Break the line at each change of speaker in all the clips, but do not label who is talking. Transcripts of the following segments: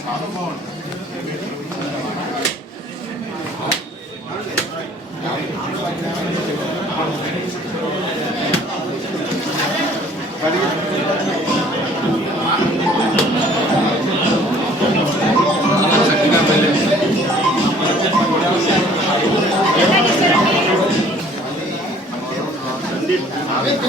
చాలా బాగుంటుంది అలా పెట్టే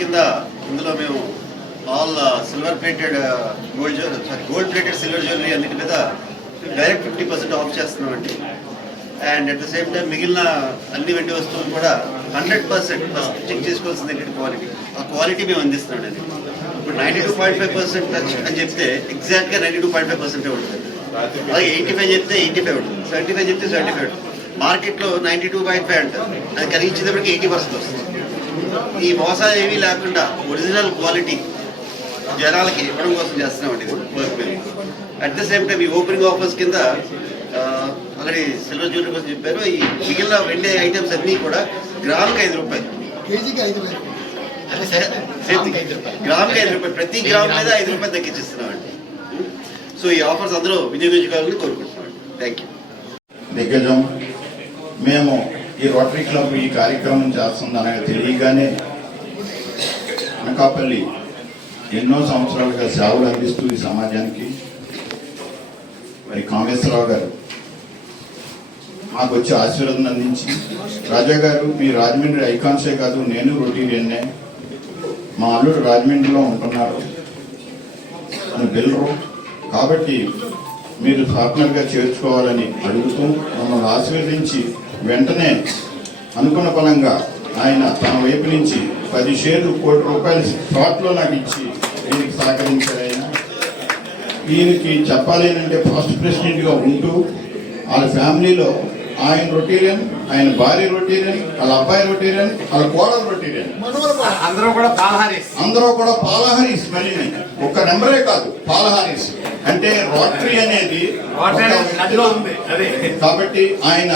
కింద
ఇందులో మేము all silver plated gold jewellery sorry gold plated silver jewellery అన్నిటి మీద డైరెక్ట్ ఫిఫ్టీ పర్సెంట్ ఆఫ్ చేస్తున్నామండి. And at the same time మిగిలిన అన్ని వెండి వస్తువులు కూడా హండ్రెడ్ పర్సెంట్ ఫస్ట్ చెక్ చేసుకోవాల్సింది ఏంటంటే క్వాలిటీ ఆ క్వాలిటీ మేము అందిస్తున్నామండి. ఇప్పుడు ninety two point five percent అని చెప్తే ఎగ్జాక్ట్గా నైంటీ టూ పాయింట్ ఫైవ్ పర్సెంటే ఉంటుంది. అలాగే ఎయిటీ ఫైవ్ చెప్తే ఎయిటీ ఫైవ్ ఉంటుంది. సెవెంటీ ఫైవ్ చెప్తే సెవెంటీ ఫైవ్ ఉంటుంది. మార్కెట్లో నైంటీ టూ పాయింట్ ఫైవ్ అంటారు. అది కలిగించేటప్పటికి ఎయిటీ పర్సెంట్ వస్తుంది. ఈ మోసాలు ఏమీ లేకుండా ఒరిజినల్ క్వాలిటీ జనాలకి ఇవ్వడం కోసం చేస్తున్నామండి వర్క్ మేము. అట్ ద సేమ్ టైం ఈ ఓపెనింగ్ ఆఫర్స్ కింద ఆల్రెడీ సిల్వర్ జ్యువెలరీ కోసం చెప్పారు. ఈ మిగిలిన వెండే ఐటమ్స్ అన్నీ కూడా గ్రాముకి ఐదు రూపాయలు.
కేజీకి ఐదు
గ్రాముకి ఐదు రూపాయలు. ప్రతి గ్రామ్ మీద ఐదు రూపాయలు తగ్గించిస్తున్నామండి. సో ఈ ఆఫర్స్ అందరూ వినియోగించుకోవాలని కోరుకుంటున్నామండి. థ్యాంక్ యూ
దిగ్గజం మేము ఈ రోటరీ క్లబ్ ఈ కార్యక్రమం చేస్తుందనగా తెలియగానే అనకాపల్లి ఎన్నో సంవత్సరాలుగా సేవలు అందిస్తూ ఈ సమాజానికి మరి కామేశ్వరరావు గారు మాకు వచ్చి ఆశీర్వాదం అందించి రాజా గారు మీ రాజమండ్రి ఐకాన్సే కాదు నేను రొటీరియన్నే మా అల్లుడు రాజమండ్రిలో ఉంటున్నారు. అని బిల్లరు కాబట్టి మీరు పార్ట్నర్గా చేర్చుకోవాలని అడుగుతూ మమ్మల్ని ఆశీర్వదించి వెంటనే అనుకున్న ఫలంగా ఆయన తన వైపు నుంచి పది షేర్లు కోటి రూపాయలు స్పాట్లో నాకు ఇచ్చి దీనికి సహకరించారు ఆయన. ఈయనకి చెప్పాలి అంటే ఫస్ట్ ప్రెసిడెంట్గా ఉంటూ వాళ్ళ ఫ్యామిలీలో ఆయన రొటీరియన్ ఆయన భార్య రొటీరియన్ వాళ్ళ అబ్బాయి రొటీరియన్ వాళ్ళ కోడలు రొటీరియన్.
అందరూ కూడా పాలహారీస్
అందరూ కూడా పాలహారీస్ మళ్ళీ ఒక్క నెంబరే కాదు పాలహారీస్ అంటే రోటరీ అనేది ఒక- కాబట్టి ఆయన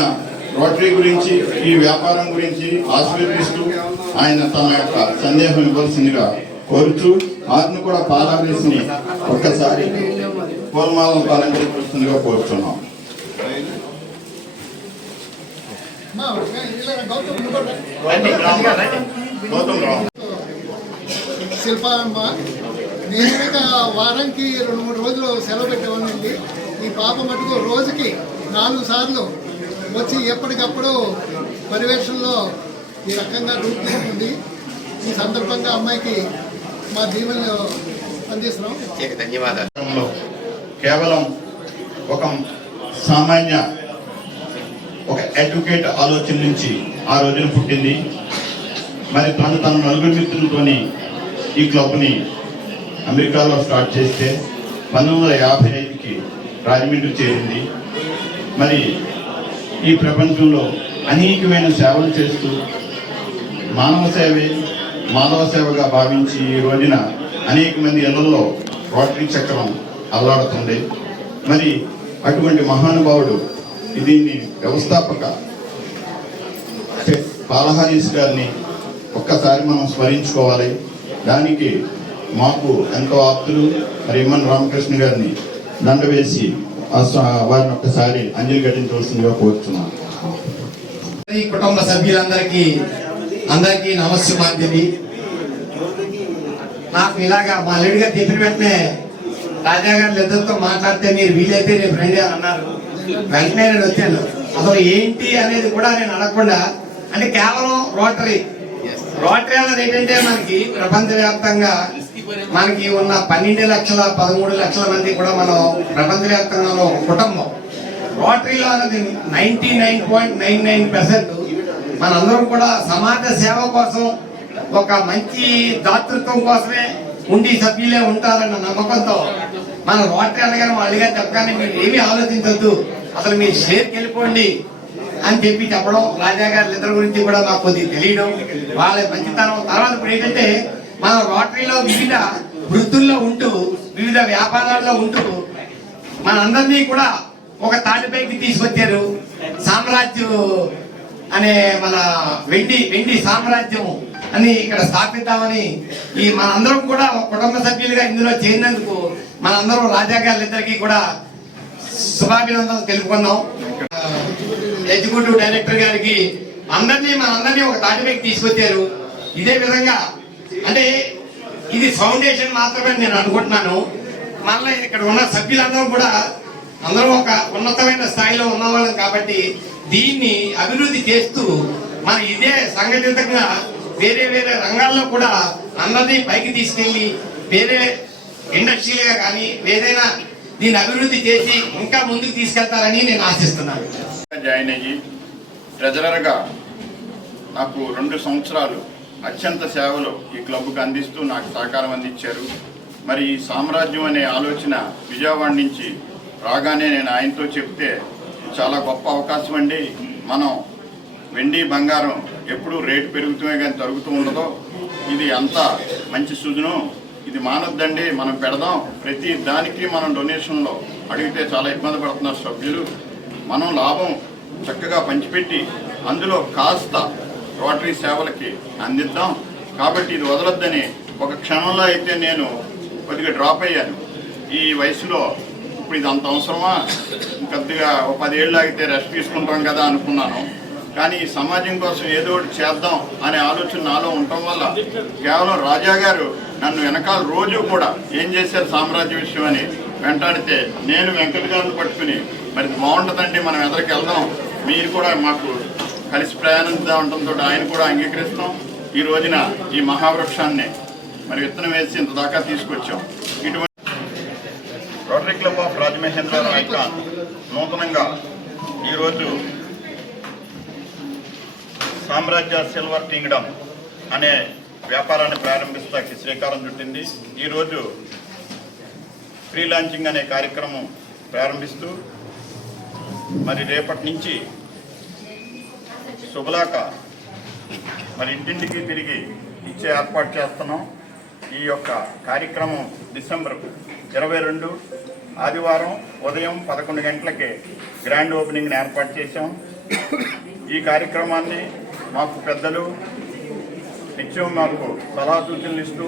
రోటరీ గురించి ఈ వ్యాపారం గురించి ఆశీర్వదిస్తూ ఆయన తన యొక్క సందేహం ఇవ్వాల్సిందిగా కోరుతూ ఆత్మ కూడా ని ఒక్కసారి పూలమాలను పాలించవలసిందిగా కోరుతున్నాం.
మా ఇలా గౌతమ్ నిలబడ్డా.
గౌతమ్ రావు
శిల్పామ్మ నేను ఇక వారానికి రెండు మూడు రోజులు సెలవు పెట్టేవాడినండి ఈ పాప మటుకు రోజుకి నాలుగు సార్లు వచ్చి ఎప్పటికప్పుడు పర్యవేక్షణలో ఈ రకంగా రూపుదిద్దుకుంది ఈ సందర్భంగా అమ్మాయికి మా దీవెనలు అందిస్తున్నాం.
ధన్యవాదాలు.
కేవలం ఒక సామాన్య ఒక అడ్వకేట్ ఆలోచన నుంచి ఆ రోజున పుట్టింది. మరి తను తన నలుగురు మిత్రులతోని ఈ క్లబ్ని అమెరికాలో స్టార్ట్ చేస్తే పంతొమ్మిది వందల యాభై ఐదుకి రాజమండ్రి చేరింది. మరి ఈ ప్రపంచంలో అనేకమైన సేవలు చేస్తూ మానవ సేవే మానవ సేవగా భావించి ఈ రోజున అనేక మంది ఇళ్ళలో రోటరీ చక్రం అల్లాడుతుంది మరి అటువంటి మహానుభావుడు
దీన్ని వ్యవస్థాపక పాలహారీస్ గారిని ఒక్కసారి మనం స్మరించుకోవాలి. దానికి మాకు ఎంతో ఆప్తులు మరి ఎమ్మన్ రామకృష్ణ గారిని దండ వేసి వారిని ఒక్కసారి అంజలి ఘటించవలసిందిగా కోరుతున్నాను
ఈ కుటుంబ సభ్యులందరికీ అందరికీ నమస్సుమాంజలి నాకు ఇలాగా మా అల్లుడి తిప్పిన వెంటనే రాజా గారు ఇద్దరితో మాట్లాడితే మీరు వీలైతే రేపు రండి అన్నారు. వెంటనే నేను వచ్చాను. అసలు ఏంటి అనేది కూడా నేను అడగకుండా అంటే కేవలం రోటరీ. రోటరీ అన్నది ఏంటంటే మనకి ప్రపంచవ్యాప్తంగా మనకి ఉన్న పన్నెండు లక్షల పదమూడు లక్షల మంది కూడా మనం ప్రపంచవ్యాప్తంగా ఒక కుటుంబం. రోటరీలో అనేది ninety nine point nine nine percent మనందరం కూడా సమాజ సేవ కోసం ఒక మంచి దాతృత్వం కోసమే ఉండి సభ్యులే ఉంటారన్న నమ్మకంతో మన రోటరీ అన్నగారు వాళ్ళుగా చెప్పగానే మీరు ఏమీ ఆలోచించద్దు. అసలు మీరు షేర్కి వెళ్ళిపోండి. అని చెప్పి చెప్పడం రాజా గారి ఇద్దరు గురించి కూడా మాకు కొద్దిగా తెలియడం వాళ్ళ మంచితనం. తర్వాత ఇప్పుడు ఏంటంటే మన రోటరీలో వివిధ వృత్తుల్లో ఉంటూ వివిధ వ్యాపారాల్లో ఉంటూ మనందరినీ కూడా ఒక తాటిపైకి తీసుకొచ్చారు. సామ్రాజ్యం అనే మన వెండి వెండి సామ్రాజ్యం అని ఇక్కడ స్థాపిద్దామని ఈ మనందరం కూడా కుటుంబ సభ్యులుగా ఇందులో చేరినందుకు మనందరం రాజా గారిద్దరికీ కూడా శుభాభినందనలు తెలుపుకున్నాం. ఎగ్జిక్యూటివ్ డైరెక్టర్ గారికి అందరినీ మనందరినీ ఒక తాటిపైకి తీసుకొచ్చారు. ఇదే విధంగా అంటే ఇది ఫౌండేషన్ మాత్రమే నేను అనుకుంటున్నాను. మళ్ళీ ఇక్కడ ఉన్న సభ్యులందరూ కూడా అందరూ ఒక ఉన్నతమైన స్థాయిలో ఉన్నవాళ్ళం కాబట్టి దీన్ని అభివృద్ధి చేస్తూ మన ఇదే సంఘటితంగా వేరే వేరే రంగాల్లో కూడా అందరినీ పైకి తీసుకెళ్ళి వేరే ఇండస్ట్రీలుగా కానీ ఏదైనా దీన్ని అభివృద్ధి చేసి ఇంకా ముందుకు తీసుకెళ్తారని నేను ఆశిస్తున్నాను.
జాయిన్ అయ్యి ట్రెజరర్గా నాకు రెండు సంవత్సరాలు అత్యంత సేవలు ఈ క్లబ్కు అందిస్తూ నాకు సహకారం అందించారు. మరి ఈ సామ్రాజ్యం అనే ఆలోచన విజయవాడ నుంచి రాగానే నేను ఆయనతో చెప్తే చాలా గొప్ప అవకాశం అండి. మనం వెండి బంగారం ఎప్పుడు రేటు పెరుగుతూనే కానీ తరుగుతూ ఉండదో. ఇది అంత మంచి సూచన ఇది మానొద్దండి. మనం పెడదాం. ప్రతి దానికి మనం డొనేషన్లో అడిగితే చాలా ఇబ్బంది పడుతున్నారు సభ్యులు. మనం లాభం చక్కగా పంచిపెట్టి అందులో కాస్త రోటరీ సేవలకి అందిద్దాం. కాబట్టి ఇది వదలొద్దని ఒక క్షణంలో అయితే నేను కొద్దిగా డ్రాప్ అయ్యాను. ఈ వయసులో ఇప్పుడు ఇది అంత అవసరమా? కొద్దిగా ఒక పదేళ్ళు ఆగితే రెస్ట్ తీసుకుంటాం కదా అనుకున్నాను. కానీ ఈ సమాజం కోసం ఏదో ఒకటి చేద్దాం అనే ఆలోచన నాలో ఉండటం వల్ల కేవలం రాజా గారు నన్ను వెనకాల రోజు కూడా ఏం చేశారు సామ్రాజ్య విషయం అని వెంటాడితే నేను వెంకట గారిని పట్టుకుని మరి ఇది బాగుంటుందండి మనం ఎదరికి వెళ్దాం. మీరు కూడా మాకు కలిసి ప్రయాణిద్దాం ఉండటంతో ఆయన కూడా అంగీకరిస్తాం. ఈ రోజున ఈ మహావృక్షాన్ని మరి విత్తనం వేసి ఇంత దాకా తీసుకొచ్చాం. ఇటువంటి రోటరీ క్లబ్ ఆఫ్ రాజమహేంద్ర యొక్క నూతనంగా ఈరోజు సామ్రాజ్య సిల్వర్ కింగ్డమ్ అనే వ్యాపారాన్ని ప్రారంభిస్తాకి శ్రీకారం చుట్టింది. ఈరోజు ఫ్రీ లాంచింగ్ అనే కార్యక్రమం ప్రారంభిస్తూ మరి రేపటి నుంచి శుభలాక మరి ఇంటింటికి తిరిగి ఇచ్చే ఏర్పాటు చేస్తున్నాం. ఈ యొక్క కార్యక్రమం డిసెంబర్ ఇరవై రెండు ఆదివారం ఉదయం పదకొండు గంటలకి గ్రాండ్ ఓపెనింగ్ని ఏర్పాటు చేశాం. ఈ కార్యక్రమాన్ని మాకు పెద్దలు నిత్యం మాకు సలహా సూచనలు ఇస్తూ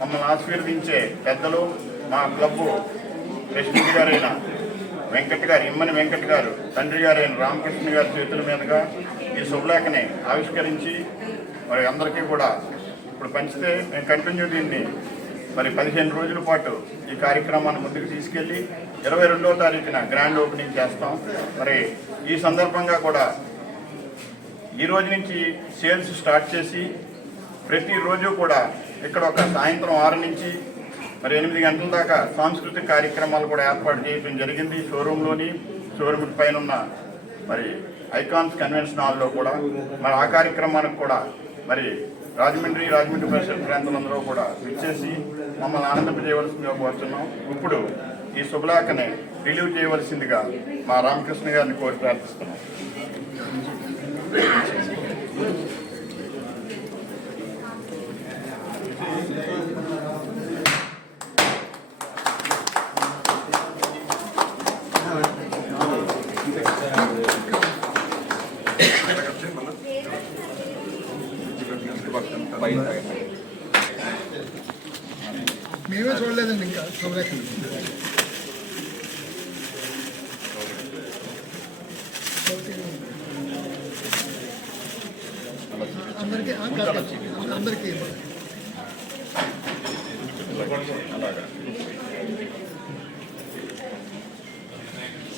మమ్మల్ని ఆశీర్వదించే పెద్దలు మా క్లబ్బు ప్రెసిడెంట్ గారైన వెంకట్ గారు ఇమ్మని వెంకట్ గారు తండ్రి గారైన రామకృష్ణ గారి చేతుల మీదుగా ఈ శుభలేఖని ఆవిష్కరించి మరి అందరికీ కూడా ఇప్పుడు పంచితే మేము కంటిన్యూ దీన్ని మరి పదిహేను రోజుల పాటు ఈ కార్యక్రమాన్ని ముందుకు తీసుకెళ్ళి ఇరవై రెండవ తారీఖున గ్రాండ్ ఓపెనింగ్ చేస్తాం. మరి ఈ సందర్భంగా కూడా ఈ రోజు నుంచి సేల్స్ స్టార్ట్ చేసి ప్రతిరోజు కూడా ఇక్కడ ఒక సాయంత్రం ఆరు నుంచి మరి ఎనిమిది గంటల దాకా సాంస్కృతిక కార్యక్రమాలు కూడా ఏర్పాటు చేయడం జరిగింది. షోరూంలోని షోరూమ్ పైన ఉన్న మరి ఐకాన్స్ కన్వెన్షన్ హాల్లో కూడా మరి ఆ కార్యక్రమానికి కూడా మరి రాజమండ్రి రాజమండ్రి పరిసర ప్రాంతాలందరూ కూడా విచ్చేసి మమ్మల్ని ఆనందింపజేయవలసిందిగా కోరుతున్నాం. ఇప్పుడు ఈ శుభలాకని రిలీవ్ చేయవలసిందిగా మా రామకృష్ణ గారిని కోరి ప్రార్థిస్తున్నాం.
మేమే చూడలేదండి ఇంకా శుభలేఖలు అందరికీ అందరికీ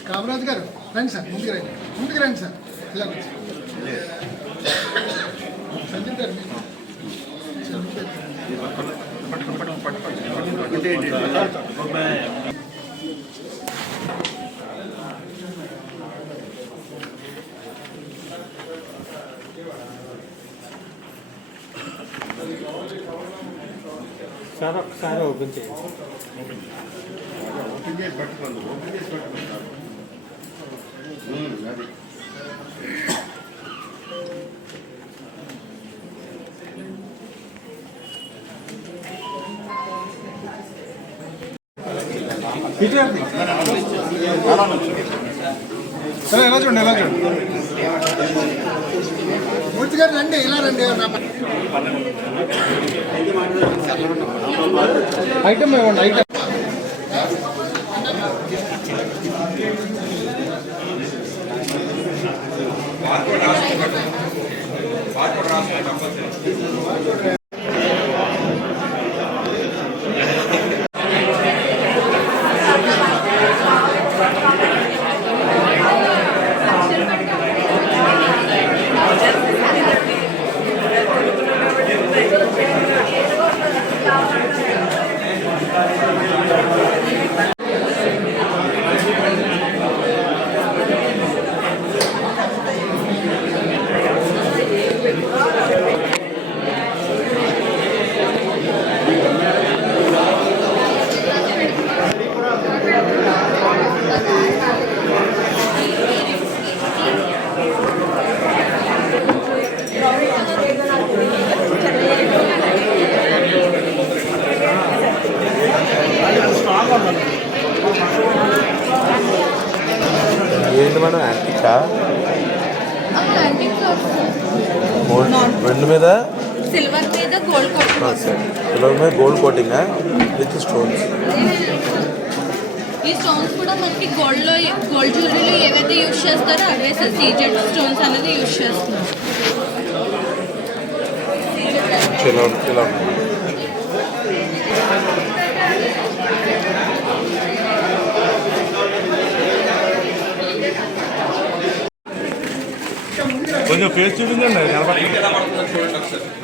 కామరాజ్ గారు రండి సార్ ముందుకు రండి. ముందుకు రండి సార్ ఇలా సార్ ఒకసారి ఓపెన్ చేయండి. ఓపెన్
చేసి పట్టుకోండి ఓపెన్ చేసి పట్టుకుంటారు అది సరే ఎలా చూడండి ఎలా చూడండి?
మూర్తి గారు రండి ఇలా రండి
ఐటమ్ ఇవ్వండి ఐటమ్
ఏంటి మేడం యాంటికా
యాంటిక్
గోల్డ్ రెండు మీద
సిల్వర్ మీద గోల్డ్ కోటింగ్
సిల్వర్ మీద గోల్డ్ కోటింగ్ విత్ స్టోన్స్
ఈ స్టోన్స్ కూడా మనకి గోల్డ్లో గోల్డ్ జ్యువెలరీలో ఏవైతే యూజ్ చేస్తారో అవే సార్ సీజెడ్ స్టోన్స్ అనేది యూజ్ చేస్తున్నారు
ఇలా ఇలా ఉన్నాయి. కొంచెం ఫేస్ చూపించండి నిలబడి
సరిపోతుంది